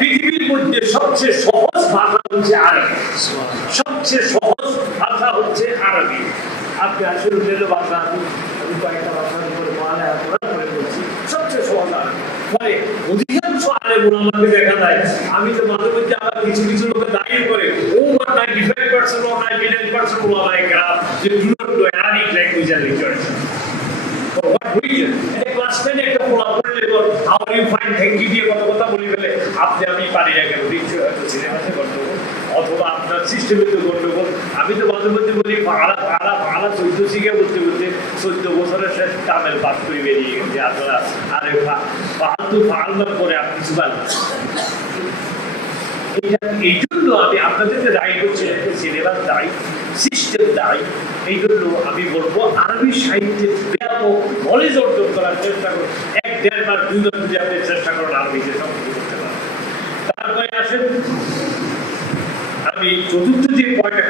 পৃথিবীর মধ্যে সবচেয়ে সহজ ভাষা হচ্ছে আরবি, সবচেয়ে সহজ ভাষা হচ্ছে আরবি। আপনি আসলে উঠলে ভাষা, আমি কয়েকটা ভাষার উপরে করে বলছি, সবচেয়ে সহজ আরবি। ফলে অধিকাংশ আলেম ওলামাকে দেখা যায়, আমি তো মাঝে মধ্যে আবার কিছু কিছু লোকে দাঁড়িয়ে করে over 95% or 99% ওলামায়ে কেরাম যে do not know Arabic language and literature. For what reason? Class 10 একটা পোলা পড়লে তো how do you find thank you দিয়ে কথা বলে ফেলে, আপনি আমি পারি না কেন, নিশ্চয়ই হয়তো সিনেমাতে গন্ডগোল অথবা আপনার সিস্টেমে তো গন্ডগোল। আমি তো মাঝে মধ্যে বলি আলা 14 শিখে বলতে 14 বছরের শেষ কামেল পাস করে বেরিয়ে গেছে। আপনারা আরে ফালতু করে আপনি কিছু পারেন। এই জন্য আমি আপনাদেরকে দায়ী করছি, সিলেবাস দায়ী, সিস্টেম দায়ী। এই জন্য আমি বলবো আরবি সাহিত্যের ব্যাপক নলেজ অর্জন করার চেষ্টা করুন। 1-1.5 বার 2 বার যদি আপনি চেষ্টা করেন আরবিতে সব কিছু করতে পারেন। তারপরে আসেন আমি চতুর্থ যে পয়েন্ট